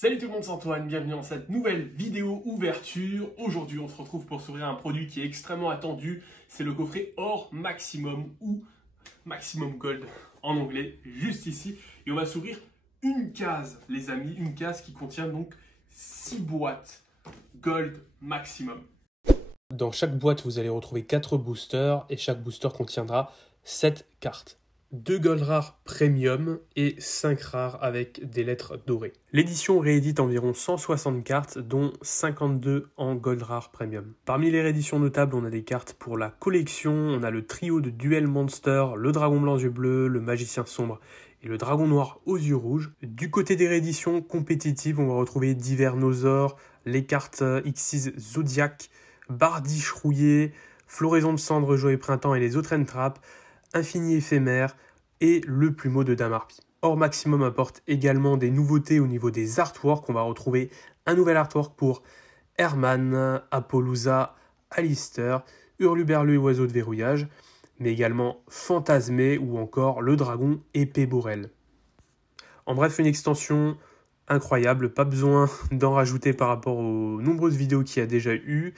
Salut tout le monde, c'est Antoine, bienvenue dans cette nouvelle vidéo ouverture. Aujourd'hui, on se retrouve pour s'ouvrir un produit qui est extrêmement attendu. C'est le coffret Or Maximum ou Maximum Gold en anglais, juste ici. Et on va s'ouvrir une case, les amis, une case qui contient donc 6 boîtes Gold Maximum. Dans chaque boîte, vous allez retrouver 4 boosters et chaque booster contiendra 7 cartes. 2 gold rares premium et 5 rares avec des lettres dorées. L'édition réédite environ 160 cartes, dont 52 en gold rare premium. Parmi les rééditions notables, on a des cartes pour la collection, on a le trio de Duel Monster, le dragon blanc aux yeux bleus, le magicien sombre et le dragon noir aux yeux rouges. Du côté des rééditions compétitives, on va retrouver Divernosaur, les cartes Xyz Zodiac, Bardiche rouillé, Floraison de cendre, joie et printemps et les autres entrappes, Infini éphémère et le plumeau de Dame Harpie. Or Maximum apporte également des nouveautés au niveau des artworks. On va retrouver un nouvel artwork pour Herman, Apollousa, Alistair, Hurluberlu et Oiseau de verrouillage, mais également Fantasmé ou encore le dragon épée Borel. En bref, une extension incroyable, pas besoin d'en rajouter par rapport aux nombreuses vidéos qu'il y a déjà eu.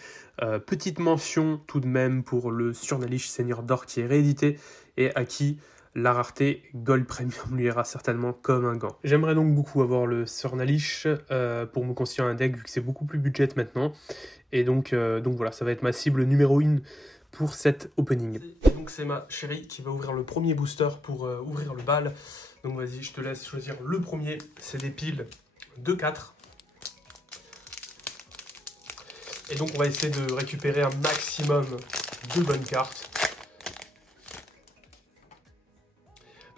Petite mention tout de même pour le Surnalish Seigneur d'Or qui est réédité et à qui la rareté Gold Premium lui ira certainement comme un gant. J'aimerais donc beaucoup avoir le Surnalish pour me constituer un deck vu que c'est beaucoup plus budget maintenant. Et donc voilà, ça va être ma cible numéro 1 pour cet opening. Et donc c'est ma chérie qui va ouvrir le premier booster pour ouvrir le bal. Donc vas-y, je te laisse choisir le premier. C'est des piles de 4. Et donc on va essayer de récupérer un maximum de bonnes cartes.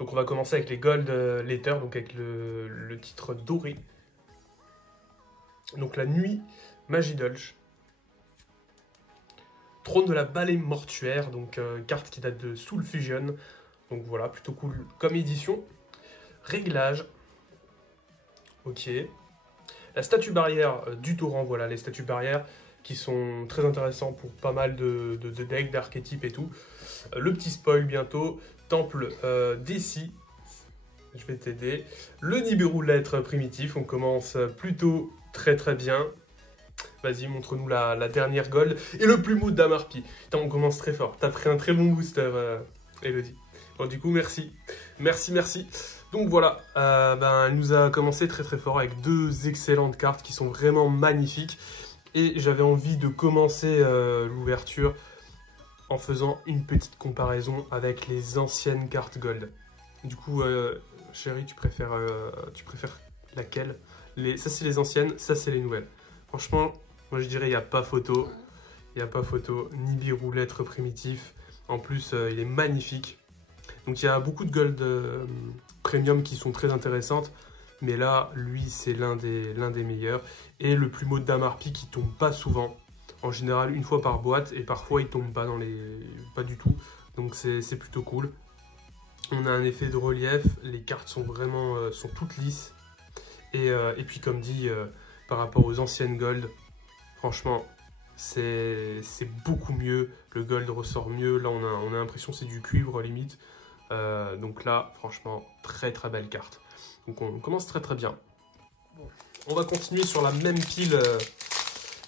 Donc on va commencer avec les Gold Letters, donc avec le titre doré. Donc la nuit, Magidolch. Trône de la balai mortuaire, donc carte qui date de Soul Fusion. Donc voilà, plutôt cool comme édition. Réglage. Ok. La statue barrière du torrent, voilà, les statues barrières qui sont très intéressants pour pas mal de decks, d'archétypes et tout. Le petit spoil bientôt. Temple d'Essie. Je vais t'aider. Le Nibiru lettre primitif. On commence plutôt très bien. Vas-y, montre-nous la dernière gold. Et le plumeau de Dame Harpie. Putain, on commence très fort. T'as pris un très bon booster, Elodie. Bon, du coup, merci. Merci. Donc voilà, elle nous a commencé très fort avec 2 excellentes cartes qui sont vraiment magnifiques. Et j'avais envie de commencer l'ouverture en faisant une petite comparaison avec les anciennes cartes gold. Du coup, chérie, tu préfères laquelle? Ça, c'est les anciennes, ça, c'est les nouvelles. Franchement, moi, je dirais il n'y a pas photo. Il n'y a pas photo. Nibiru lettre primitif. En plus, il est magnifique. Donc, il y a beaucoup de gold premium qui sont très intéressantes. Mais là, lui, c'est l'un des meilleurs. Et le plumeau de Dame Harpie qui tombe pas souvent. En général, une fois par boîte. Et parfois, il tombe pas pas du tout. Donc, c'est plutôt cool. On a un effet de relief. Les cartes sont vraiment sont toutes lisses. Et puis, comme dit, par rapport aux anciennes gold, franchement, c'est beaucoup mieux. Le gold ressort mieux. Là, on a l'impression que c'est du cuivre, limite. Donc là, franchement, très belle carte. Donc on commence très bien. On va continuer sur la même pile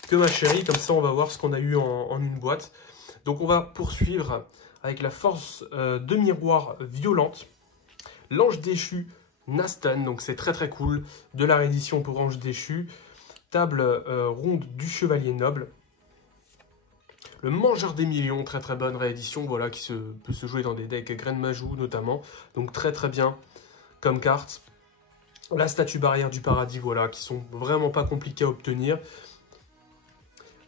que ma chérie. Comme ça, on va voir ce qu'on a eu en une boîte. Donc on va poursuivre avec la force de miroir violente. L'ange déchu Nastan. Donc c'est très cool. De la réédition pour ange déchu. Table ronde du chevalier noble. Le mangeur des millions. Très bonne réédition. Voilà, qui peut se jouer dans des decks Graine Majou notamment. Donc très bien comme carte. La statue barrière du paradis, voilà, qui sont vraiment pas compliquées à obtenir.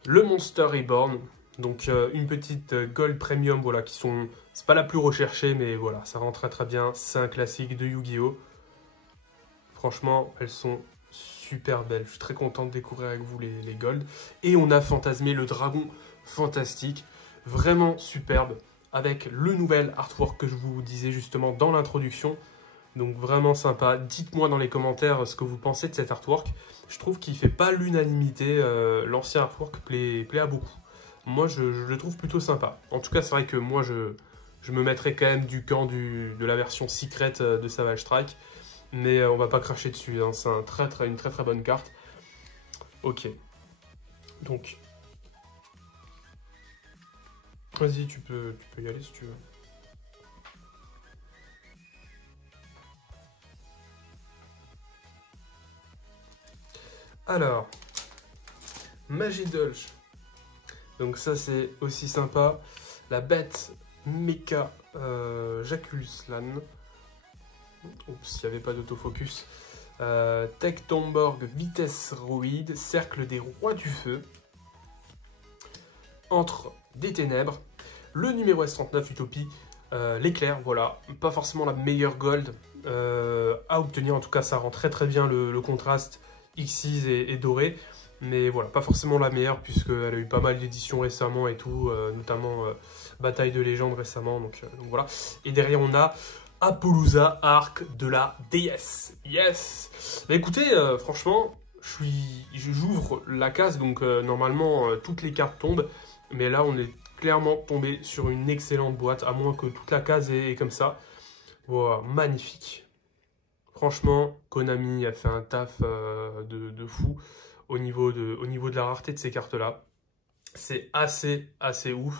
Le Monster Reborn, donc une petite gold premium, voilà, qui sont... C'est pas la plus recherchée, mais voilà, ça rend très bien. C'est un classique de Yu-Gi-Oh! Franchement, elles sont super belles. Je suis très content de découvrir avec vous les gold. Et on a fantasmé le dragon fantastique, vraiment superbe, avec le nouvel artwork que je vous disais justement dans l'introduction. Donc vraiment sympa. Dites-moi dans les commentaires ce que vous pensez de cet artwork. Je trouve qu'il ne fait pas l'unanimité. L'ancien artwork plaît à beaucoup. Moi, je le trouve plutôt sympa. En tout cas, c'est vrai que moi, je me mettrais quand même du camp de la version secret de Savage Strike. mais on va pas cracher dessus, hein. C'est une très très bonne carte. Ok. Donc, vas-y, tu peux y aller si tu veux. Alors, Magidolch. Donc ça c'est aussi sympa. La bête Mecha Jaculslan. Oups, il n'y avait pas d'autofocus. Tech Tomborg Vitesse Roïde. Cercle des Rois du Feu. Entre des Ténèbres. Le numéro S39 Utopie. L'éclair, voilà. Pas forcément la meilleure gold à obtenir. En tout cas, ça rend très très bien le contraste X6 et doré. Mais voilà, pas forcément la meilleure puisqu'elle a eu pas mal d'éditions récemment et tout, notamment Bataille de légende récemment, donc voilà. Et derrière on a Apollousa, arc de la déesse. Yes. Bah écoutez, franchement, j'ouvre la case, donc normalement toutes les cartes tombent, mais là on est clairement tombé sur une excellente boîte, à moins que toute la case est comme ça. Voilà, magnifique. Franchement, Konami a fait un taf de fou. Au niveau de la rareté de ces cartes-là. C'est assez ouf.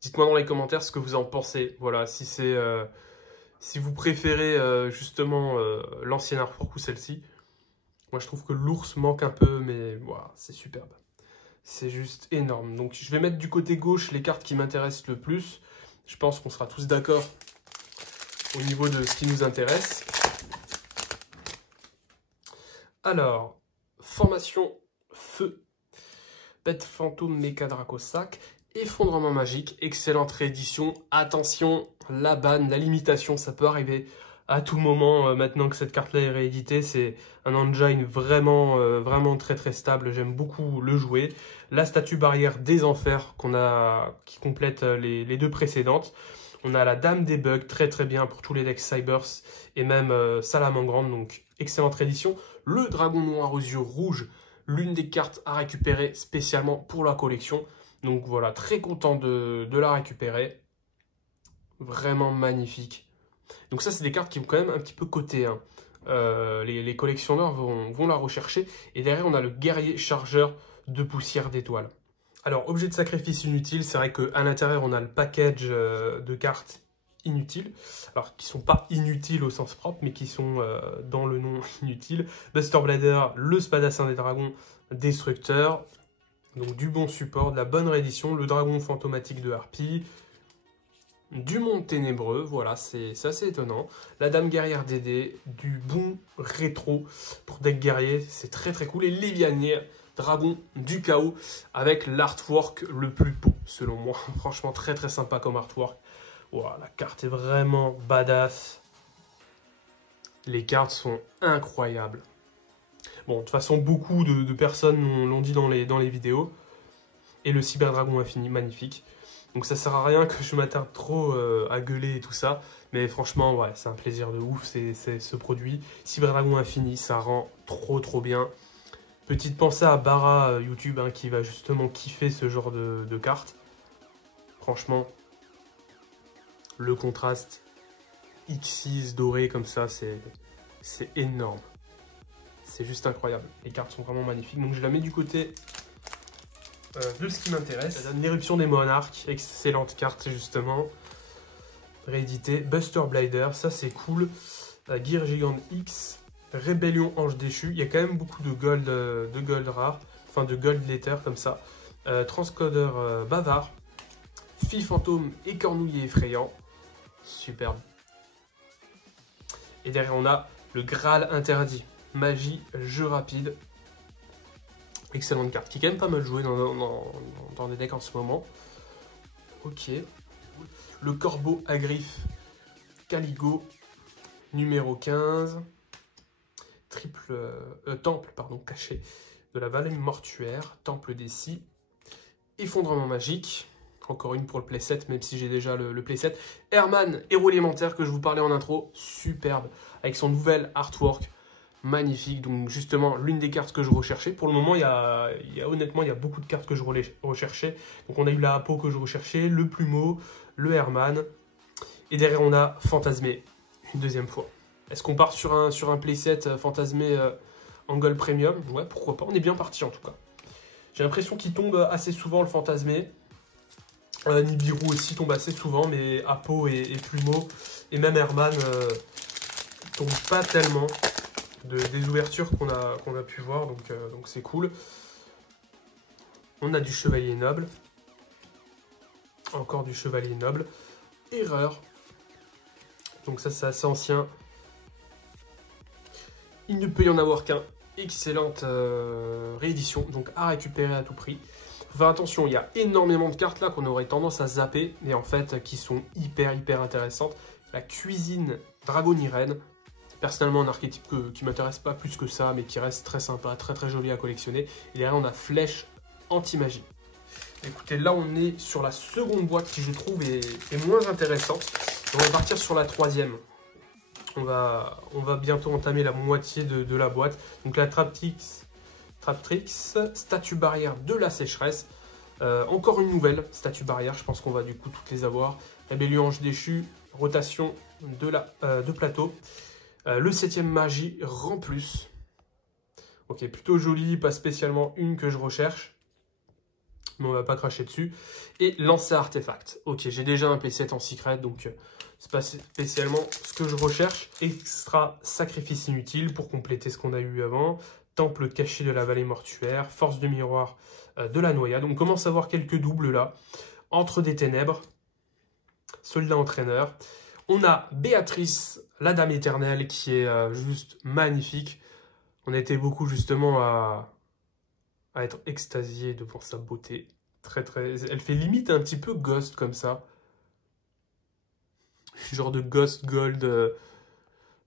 Dites-moi dans les commentaires ce que vous en pensez. Voilà, si vous préférez justement l'ancienne artwork ou celle-ci. Moi, je trouve que l'ours manque un peu, mais voilà, c'est superbe. C'est juste énorme. Donc, je vais mettre du côté gauche les cartes qui m'intéressent le plus. Je pense qu'on sera tous d'accord au niveau de ce qui nous intéresse. Alors, formation feu, bête fantôme Mecha Dracosac, effondrement magique, excellente réédition. Attention, la banne, la limitation, ça peut arriver à tout moment. Maintenant que cette carte-là est rééditée, c'est un engine vraiment très très stable. J'aime beaucoup le jouer. La statue barrière des enfers qui complète les deux précédentes. On a la Dame des Bugs, très très bien pour tous les decks Cybers et même Salamangrande, donc excellente réédition. Le Dragon Noir aux yeux rouges, l'une des cartes à récupérer spécialement pour la collection. Donc voilà, très content de la récupérer. Vraiment magnifique. Donc ça, c'est des cartes qui vont quand même un petit peu coter, hein. Les collectionneurs vont la rechercher. Et derrière, on a le Guerrier Chargeur de Poussière d'Étoile. Alors, objet de sacrifice inutile, c'est vrai qu'à l'intérieur, on a le package de cartes inutiles. Alors, qui ne sont pas inutiles au sens propre, mais qui sont dans le nom inutile. Buster Blader, le Spadassin des Dragons, Destructeur. Donc, du bon support, de la bonne réédition. Le Dragon Fantomatique de Harpie. Du Monde Ténébreux, voilà, c'est assez étonnant. La Dame Guerrière d'Aidé, du bon rétro pour deck guerrier, c'est très très cool. Et Lévianier, Dragon du Chaos, avec l'artwork le plus beau, selon moi. Franchement, très très sympa comme artwork. Wow, la carte est vraiment badass. Les cartes sont incroyables. Bon, de toute façon, beaucoup de personnes l'ont dit dans les vidéos. Et le Cyber Dragon Infini, magnifique. Donc ça sert à rien que je m'attarde trop à gueuler et tout ça. Mais franchement, ouais, c'est un plaisir de ouf, c'est ce produit. Cyber Dragon Infini, ça rend trop bien. Petite pensée à Bara YouTube, hein, qui va justement kiffer ce genre de cartes. Franchement, le contraste X6 doré comme ça, c'est énorme. C'est juste incroyable. Les cartes sont vraiment magnifiques. Donc je la mets du côté de ce qui m'intéresse. L'éruption des monarques, excellente carte justement. Réédité. Buster Blader, ça c'est cool. Gear Gigant X. Rébellion Ange Déchu. Il y a quand même beaucoup de gold rare. Enfin de gold letter comme ça. Transcodeur Bavard. Fille fantôme écornouillé effrayant. Superbe. Et derrière on a le Graal interdit. Magie, jeu rapide. Excellente carte, qui est quand même pas mal jouée dans des decks en ce moment. Ok. Le Corbeau à griffes Caligo, numéro 15. Temple, pardon, caché de la vallée mortuaire. Temple des scies. Effondrement magique. Encore une pour le playset, même si j'ai déjà le playset. Herman, héros élémentaire que je vous parlais en intro. Superbe, avec son nouvel artwork. Magnifique, donc justement l'une des cartes que je recherchais. Pour le moment, honnêtement, il y a beaucoup de cartes que je recherchais. Donc on a eu la Apo que je recherchais, le Plumeau, le Herman. Et derrière on a Fantasmé, une deuxième fois. Est-ce qu'on part sur un playset fantasmé en gold premium? Ouais, pourquoi pas. On est bien parti en tout cas. J'ai l'impression qu'il tombe assez souvent le fantasmé. Nibiru aussi tombe assez souvent, mais Apo et Plumeau et même Herman tombent pas tellement des ouvertures qu'on a pu voir, donc c'est cool. On a du Chevalier Noble. Encore du Chevalier Noble. Erreur. Donc ça c'est assez ancien. Il ne peut y en avoir qu'un. Excellente réédition, donc à récupérer à tout prix. Faut faire attention, il y a énormément de cartes là qu'on aurait tendance à zapper, mais en fait qui sont hyper intéressantes. La cuisine Dragon Irene, personnellement un archétype qui m'intéresse pas plus que ça, mais qui reste très sympa, très joli à collectionner. Et derrière on a Flèche Anti-Magie. Écoutez, là on est sur la seconde boîte qui je trouve est moins intéressante. On va partir sur la troisième. On va bientôt entamer la moitié de la boîte. Donc la Traptrix, statue barrière de la sécheresse. Encore une nouvelle statue barrière, je pense qu'on va du coup toutes les avoir. Rébellion Ange Déchu, rotation de plateau. Le 7ème magie rend plus. Ok, plutôt joli, pas spécialement une que je recherche. Mais on va pas cracher dessus. Et lancer artefact. Ok, j'ai déjà un playset en secret, donc c'est pas spécialement ce que je recherche. Extra sacrifice inutile pour compléter ce qu'on a eu avant. Temple caché de la vallée mortuaire. Force de miroir de la noyade. On commence à voir quelques doubles là. Entre des ténèbres. Soldat entraîneur. On a Béatrice, la dame éternelle, qui est juste magnifique. On a été beaucoup justement à être extasié devant sa beauté. Elle fait limite un petit peu Ghost comme ça. Genre de Ghost Gold.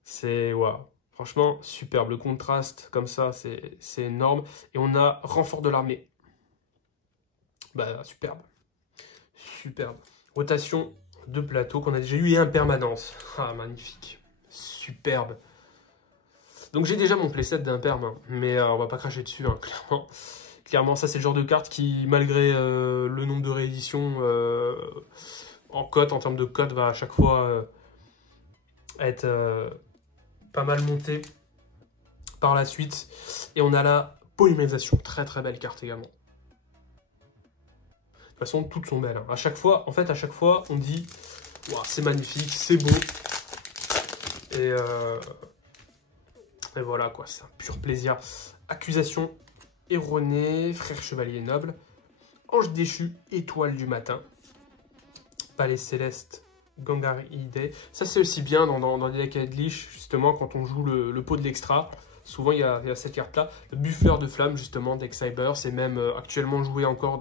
C'est... Waouh. Franchement, superbe. Le contraste comme ça, c'est énorme. Et on a renfort de l'armée. Bah, superbe. Superbe. Rotation de plateau qu'on a déjà eu et impermanence. Ah, magnifique. Superbe. Donc j'ai déjà mon playset d'imperm, hein, mais on va pas cracher dessus, hein, clairement. Clairement, ça c'est le genre de carte qui, malgré le nombre de rééditions en cote, en termes de cote, va à chaque fois être pas mal monté par la suite. Et on a la polymérisation, très belle carte également. De toute façon, toutes sont belles. Hein. À chaque fois, on dit wow, c'est magnifique, c'est beau. Et voilà quoi, c'est un pur plaisir. Accusation erronée, frère chevalier noble, ange déchu, étoile du matin, palais céleste, Gangaride. Ça c'est aussi bien dans les decks Edlich, justement quand on joue le pot de l'extra. Souvent il y a cette carte là, le buffeur de flamme justement deck Cyber, c'est même actuellement joué encore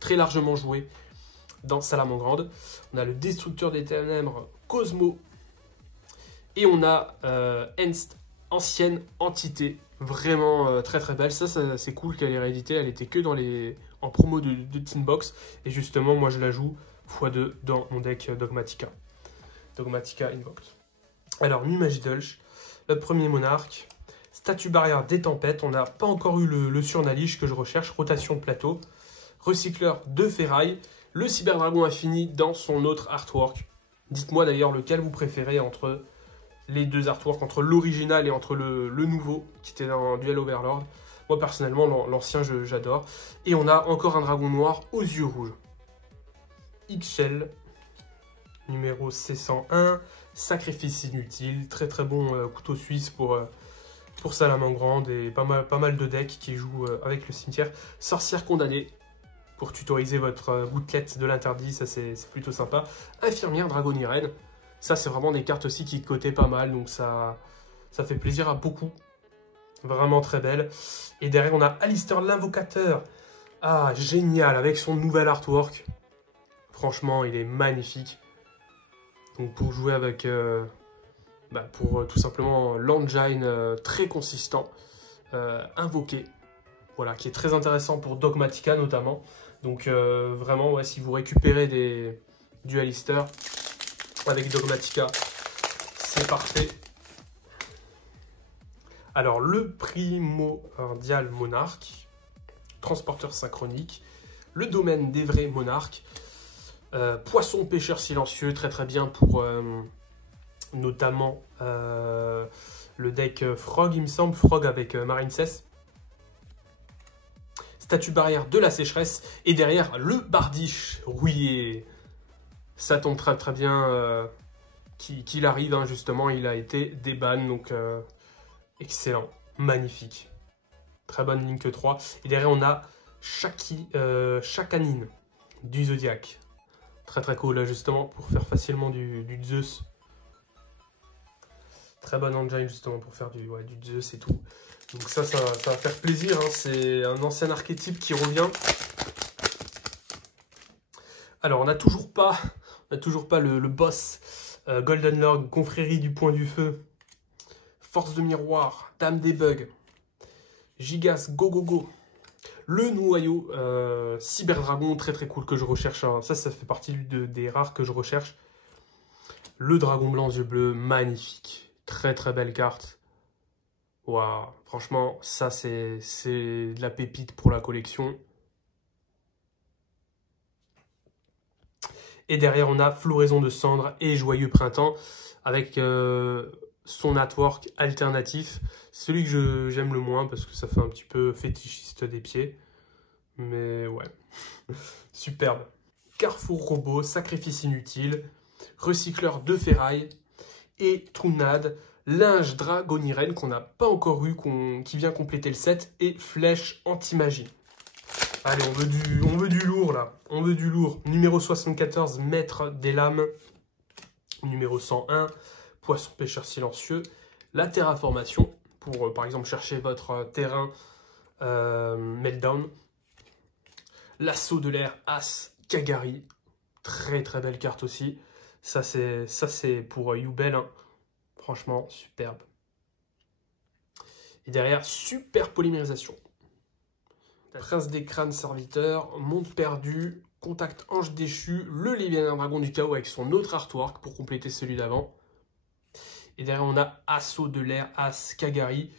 très largement joué dans Salamandre. On a le destructeur des ténèbres, Cosmo, et on a Enst, ancienne entité, vraiment très belle. Ça c'est cool qu'elle est rééditée, elle était que en promo de Tinbox, et justement moi je la joue x2 dans mon deck Dogmatica Inbox. Alors Mimagidulch, le premier monarque, statue barrière des tempêtes, on n'a pas encore eu le surnalige que je recherche, rotation de plateau, recycleur de ferraille, le cyberdragon infini dans son autre artwork. Dites-moi d'ailleurs lequel vous préférez entre les deux artworks, entre l'original et entre le nouveau qui était dans Duel Overlord. Moi personnellement l'ancien j'adore. Et on a encore un dragon noir aux yeux rouges. Ixchel, numéro C101, sacrifice inutile, très bon couteau suisse pour Salamandre et pas mal de decks qui jouent avec le cimetière. Sorcière condamnée, pour tutoriser votre gouttelette de l'interdit, ça c'est plutôt sympa. Infirmière Dragon Irene. Ça, c'est vraiment des cartes aussi qui cotaient pas mal, donc ça fait plaisir à beaucoup. Vraiment très belle. Et derrière, on a Alistair l'Invocateur. Ah, génial, avec son nouvel artwork. Franchement, il est magnifique. Donc pour jouer avec... pour tout simplement l'engine très consistant, invoqué. Voilà, qui est très intéressant pour Dogmatica notamment. Donc vraiment, ouais, si vous récupérez du Alistair avec Dogmatica, c'est parfait. Alors, le primordial monarque, transporteur synchronique, le domaine des vrais monarques, poisson pêcheur silencieux, très bien pour notamment le deck Frog, il me semble, Frog avec Marine Cess. Statue barrière de la sécheresse, et derrière le Bardiche rouillé. Ça tombe très très bien qu'il arrive, hein, justement, il a été déban, donc excellent, magnifique. Très bonne Link 3. Et derrière on a Shakanine du Zodiac. Très très cool, là, justement, pour faire facilement du Zeus. Très bonne engine, justement, pour faire du Zeus et tout. Donc ça va faire plaisir, hein. C'est un ancien archétype qui revient. Alors, on n'a toujours pas le boss Golden Lord, Confrérie du Point du Feu, Force de Miroir, Dame des Bugs, Gigas, Go Go Go. Le noyau Cyber Dragon, très très cool, que je recherche. Hein. Ça fait partie des rares que je recherche. Le dragon blanc, yeux bleus, magnifique. Très très belle carte. Waouh, franchement, ça c'est de la pépite pour la collection. Et derrière, on a Floraison de Cendres et Joyeux Printemps avec son artwork alternatif. Celui que j'aime le moins parce que ça fait un petit peu fétichiste des pieds. Mais ouais, superbe. Carrefour Robot, Sacrifice Inutile, Recycleur de Ferraille et Trunade, Linge Dragonirène qu'on n'a pas encore eu, qui vient compléter le set, et Flèche Anti-Magie. Allez, on veut du lourd là, on veut du lourd. Numéro 74, Maître des Lames. Numéro 101, Poisson Pêcheur Silencieux. La Terraformation, pour par exemple chercher votre terrain Meltdown. L'Assaut de l'air, As Kagari. Très très belle carte aussi. Ça c'est pour Yubel, hein. Franchement, superbe. Et derrière, super polymérisation. Prince des crânes serviteurs, Monde perdu, Contact ange déchu, le Léviathan dragon du chaos avec son autre artwork pour compléter celui d'avant. Et derrière, on a Assaut de l'air, As Kagari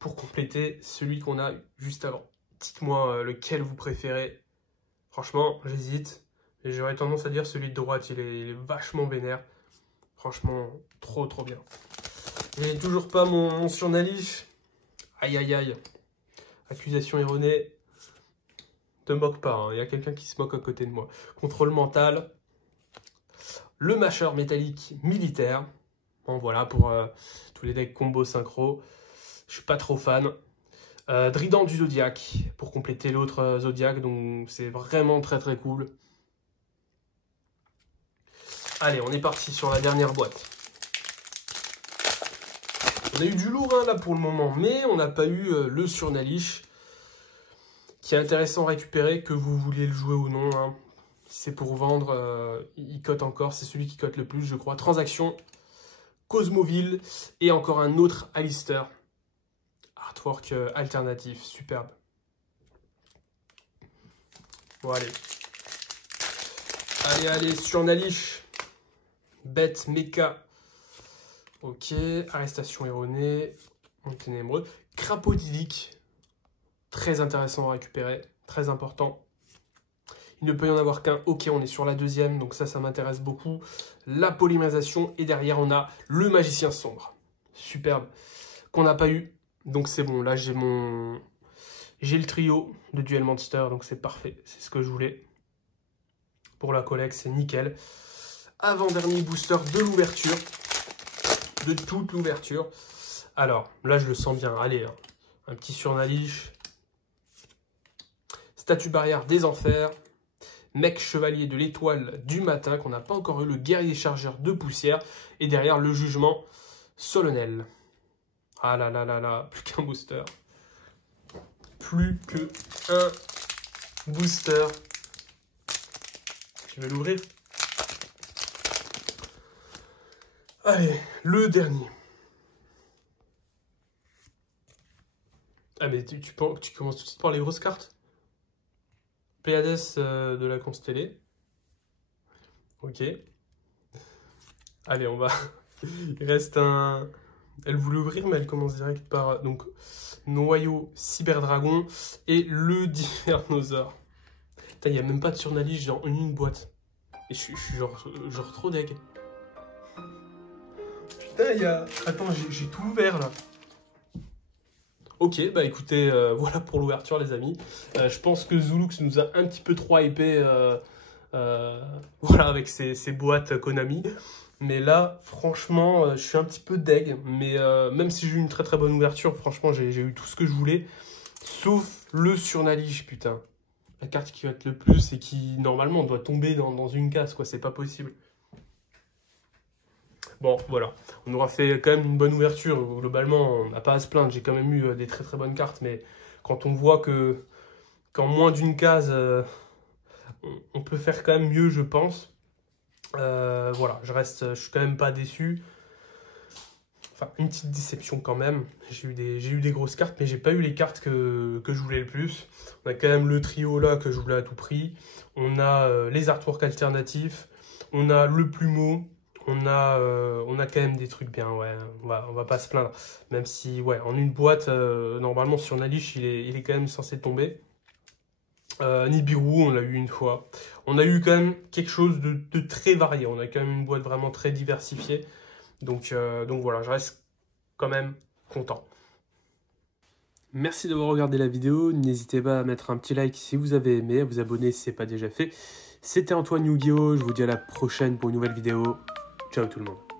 pour compléter celui qu'on a juste avant. Dites-moi lequel vous préférez. Franchement, j'hésite. Et j'aurais tendance à dire celui de droite, il est vachement vénère. Franchement, trop trop bien. J'ai toujours pas mon surnalif. Aïe aïe aïe. Accusation erronée. Ne moque pas, hein. Il y a quelqu'un qui se moque à côté de moi. Contrôle mental. Le mâcheur métallique militaire. Bon voilà pour tous les decks combo synchro. Je suis pas trop fan. Drident du Zodiac pour compléter l'autre Zodiac. Donc c'est vraiment très très cool. Allez, on est parti sur la dernière boîte. On a eu du lourd hein, là pour le moment, mais on n'a pas eu le Surnalish, qui est intéressant à récupérer, que vous vouliez le jouer ou non. Hein. C'est pour vendre, il cote encore, c'est celui qui cote le plus, je crois. Transaction, Cosmoville et encore un autre Alistair. Artwork alternatif, superbe. Bon, allez. Allez, Surnalish. Bête, Mecha. Ok, arrestation erronée. Monde ténébreux. Crapaudidique. Très intéressant à récupérer. Très important. Il ne peut y en avoir qu'un. Ok, on est sur la deuxième. Donc ça m'intéresse beaucoup. La polymérisation. Et derrière, on a le magicien sombre. Superbe. Qu'on n'a pas eu. Donc c'est bon. Là, j'ai le trio de Duel Monster. Donc c'est parfait. C'est ce que je voulais. Pour la collecte, c'est nickel. Avant-dernier booster de l'ouverture. De toute l'ouverture. Alors, là, je le sens bien. Allez, hein. Un petit Surnalish. Statue barrière des enfers. Mec chevalier de l'étoile du matin, qu'on n'a pas encore eu. Le guerrier chargeur de poussière. Et derrière, le jugement solennel. Ah là là là là. Plus qu'un booster. Plus qu'un booster. Tu veux l'ouvrir? Allez, le dernier. Ah mais tu commences tout de suite par les grosses cartes. Pléiades de la Constellée. Ok. Allez, on va... Il reste un... Elle voulait ouvrir, mais elle commence direct par... Donc, Noyau Cyberdragon et le Divernosaure. Putain, il n'y a même pas de Surnalish, genre une boîte. Et je suis genre trop deg. Putain, il y a... Attends, j'ai tout ouvert, là. Ok, bah écoutez, voilà pour l'ouverture, les amis. Je pense que Zulux nous a un petit peu trop hypé, voilà, avec ses boîtes Konami. Mais là, franchement, je suis un petit peu deg. Mais même si j'ai eu une très très bonne ouverture, franchement, j'ai eu tout ce que je voulais. Sauf le surnalige, putain. La carte qui va être le plus et qui, normalement, doit tomber dans une case, quoi. C'est pas possible. Bon, voilà. On aura fait quand même une bonne ouverture. Globalement, on n'a pas à se plaindre. J'ai quand même eu des très très bonnes cartes. Mais quand on voit qu'en moins d'une case, on peut faire quand même mieux, je pense. Voilà, je suis quand même pas déçu. Enfin, une petite déception quand même. J'ai eu des grosses cartes, mais j'ai pas eu les cartes que je voulais le plus. On a quand même le trio là que je voulais à tout prix. On a les artworks alternatifs. On a le plumeau. On a quand même des trucs bien, ouais. On va pas se plaindre. Même si, ouais, en une boîte, normalement sur Nalich, il est quand même censé tomber. Nibiru, on l'a eu une fois. On a eu quand même quelque chose de très varié. On a quand même une boîte vraiment très diversifiée. Donc voilà, je reste quand même content. Merci d'avoir regardé la vidéo. N'hésitez pas à mettre un petit like si vous avez aimé, à vous abonner si ce n'est pas déjà fait. C'était Antoine Yu-Gi-Oh! Je vous dis à la prochaine pour une nouvelle vidéo. Ciao tout le monde.